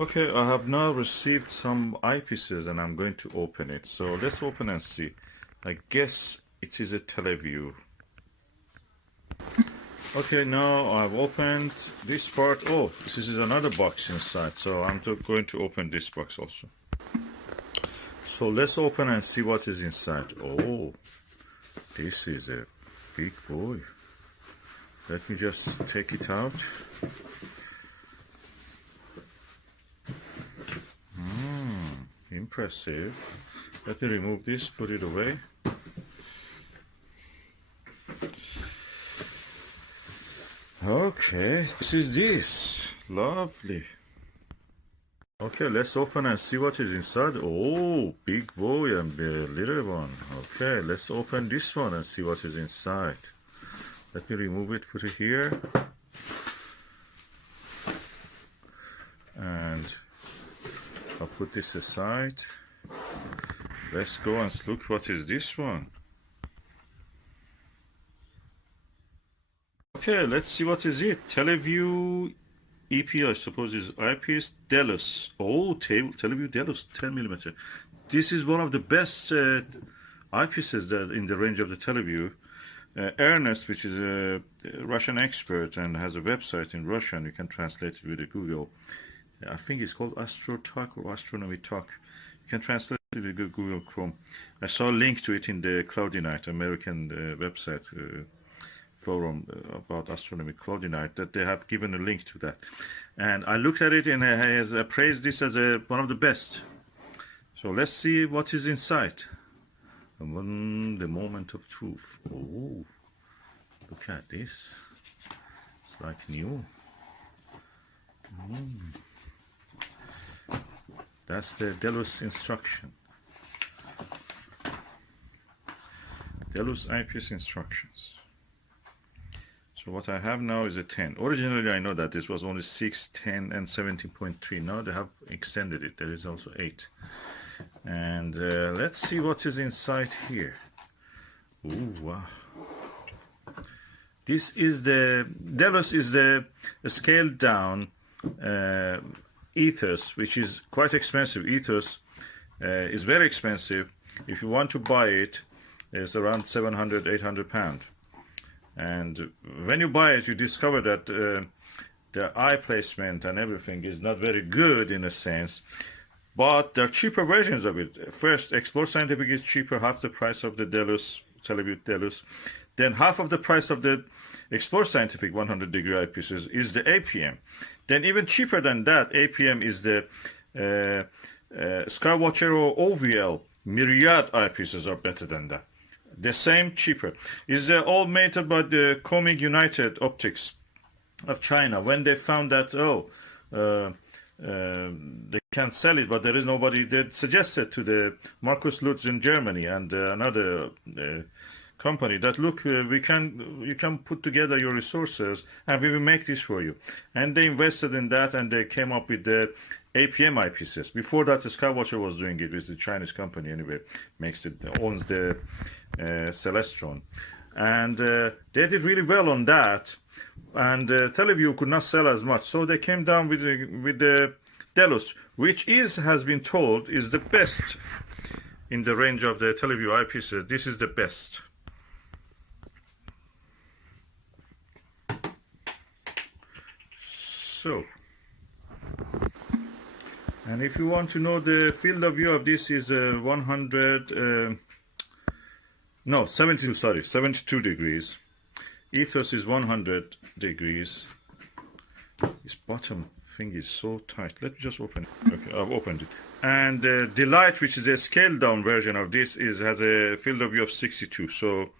Okay, I have now received some eyepieces and I'm going to open it. So let's open and see. I guess it is a Televue. Okay, now I've opened this part. Oh, this is another box inside. So I'm going to open this box also. So let's open and see what is inside. Oh, this is a big boy. Let me just take it out. Impressive. Let me remove this, put it away. Okay, this. Lovely. Okay, let's open and see what is inside. Oh, big boy and the little one. Okay, let's open this one and see what is inside. Let me remove it, put it here. And I'll put this aside. Let's go and look what is this one. Okay, let's see what is it. Tele Vue EP, I suppose, is eyepiece Delos. Oh, Tele Vue Delos 10mm. This is one of the best eyepieces that in the range of the Tele Vue. Ernest, which is a Russian expert and has a website in Russian, you can translate it with a Google. I think it's called Astro Talk or Astronomy Talk. You can translate it with Google Chrome. I saw a link to it in the Cloudy Night, American website forum about astronomy, Cloudy Night, that they have given a link to that. And I looked at it and I has praised this as one of the best. So let's see what is inside. And when the moment of truth. Oh, look at this. It's like new. That's the Delos instruction. Delos eyepiece instructions. So what I have now is a 10. Originally I know that this was only 6, 10 and 17.3. Now they have extended it. There is also 8. And let's see what is inside here. Ooh, wow. This is the Delos is the scaled down Ethos, which is quite expensive. Ethos is very expensive. If you want to buy it, it's around 700, 800 pounds. And when you buy it, you discover that the eye placement and everything is not very good in a sense. But there are cheaper versions of it. First, Explore Scientific is cheaper, half the price of the Delos, Televue Delos. Then half of the price of the Explore Scientific 100-degree eyepieces is the APM. Then even cheaper than that, APM is the Skywatcher or OVL. Myriad eyepieces are better than that. The same, cheaper. Is all made by the Coming United Optics of China. When they found that, they can sell it, but there is nobody. They suggested to the Markus Lutz in Germany and another company that look, you can put together your resources and we will make this for you. And they invested in that and they came up with the APM eyepieces. Before that, the Skywatcher was doing it with the Chinese company anyway, owns the Celestron, and they did really well on that. And Televue could not sell as much, so they came down with the Delos, which has been told is the best in the range of the Televue eyepieces. This is the best. So, and if you want to know, the field of view of this is 72 degrees. Ethos is 100 degrees. This bottom thing is so tight. Let me just open it. Okay, I've opened it. And Delight, which is a scaled down version of this, has a field of view of 62. So,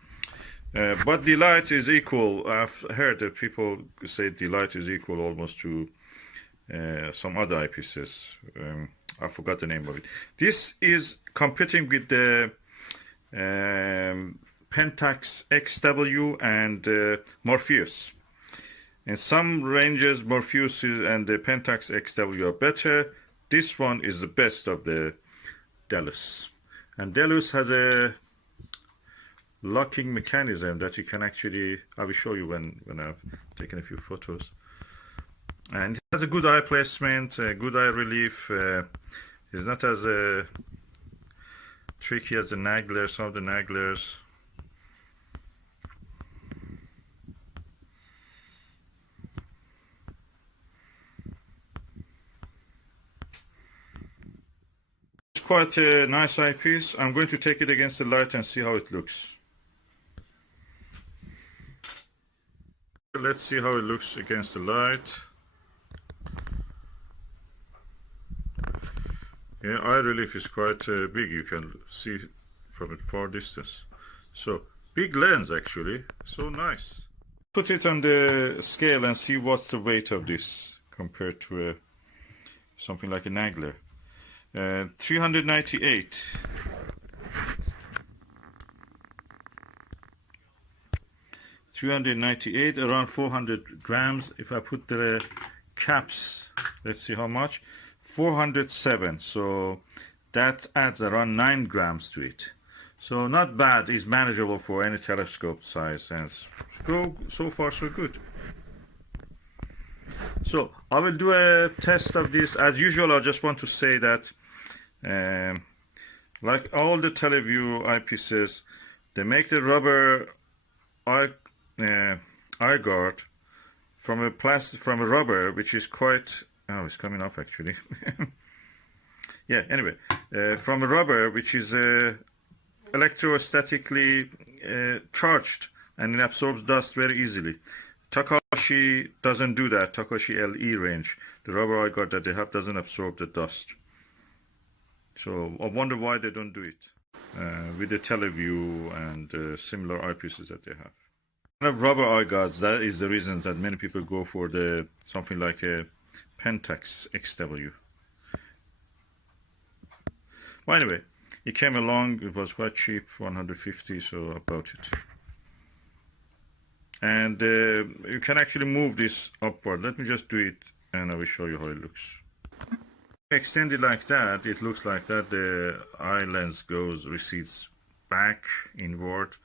but Delight is equal. I've heard that people say Delight is equal almost to some other eyepieces. I forgot the name of it. This is competing with the Pentax XW and Morpheus. In some ranges, Morpheus and the Pentax XW are better. This one is the best of the Delos. And Delos has a locking mechanism that you can actually, I will show you when I've taken a few photos. And it has a good eye placement, good eye relief. It's not as tricky as the Nagler, some of the Naglers. It's quite a nice eyepiece. I'm going to take it against the light and see how it looks. Let's see how it looks against the light. Yeah, eye relief is quite big. You can see from a far distance. So big lens actually. So nice. Put it on the scale and see what's the weight of this compared to something like a Nagler. 398. 398, around 400 grams. If I put the caps, let's see how much. 407. So that adds around 9 grams to it. So not bad. It's manageable for any telescope size. And so far so good. So I will do a test of this. As usual, I just want to say that like all the Televue eyepieces, they make the rubber eye guard from a rubber which is quite, oh, it's coming off actually. Yeah, anyway, from a rubber which is electrostatically charged, and it absorbs dust very easily. Takashi doesn't do that. Takashi LE range, the rubber eye guard that they have, doesn't absorb the dust. So I wonder why they don't do it with the Televue and similar eyepieces that they have. Rubber eye guards, that is the reason that many people go for the something like a Pentax XW. Well, anyway, it came along, it was quite cheap, 150, so I bought it. And you can actually move this upward. Let me just do it and I will show you how it looks. Extend it like that, it looks like that. The eye lens recedes back, inward,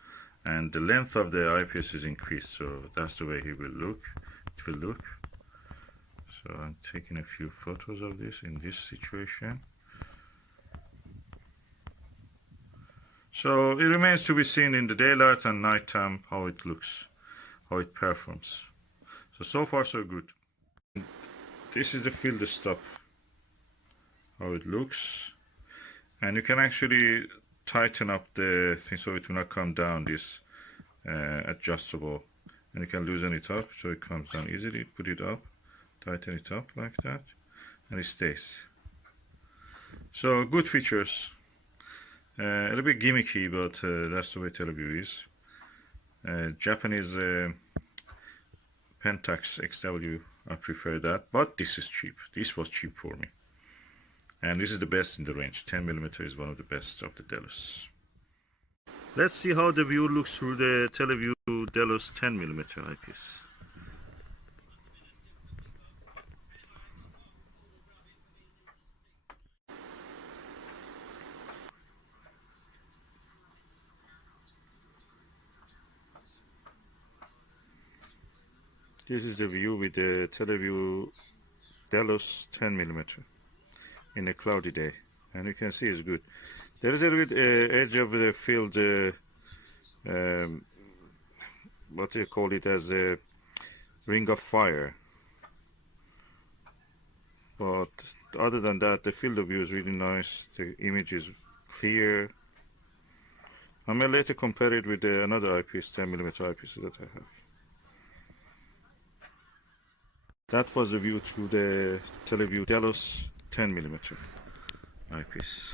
and the length of the eyepiece is increased. So that's the way it will look. So I'm taking a few photos of this in this situation. So it remains to be seen in the daylight and nighttime how it looks, how it performs. So far so good. This is the field stop, how it looks, and you can actually tighten up the thing so it will not come down, this adjustable, and you can loosen it up so it comes down easily. Put it up, tighten it up like that, and it stays. So good features. A little bit gimmicky, but that's the way Televue is. Japanese Pentax XW, I prefer that, but this is cheap. This was cheap for me. And this is the best in the range. 10mm is one of the best of the Delos. Let's see how the view looks through the Televue Delos 10mm eyepiece. This is the view with the Televue Delos 10mm in a cloudy day, and you can see it's good. There is a little bit edge of the field, what do you call it, as a ring of fire, but other than that the field of view is really nice. The image is clear. I may later compare it with another eyepiece, 10mm eyepiece that I have. That was the view through the Televue Delos 10mm eyepiece.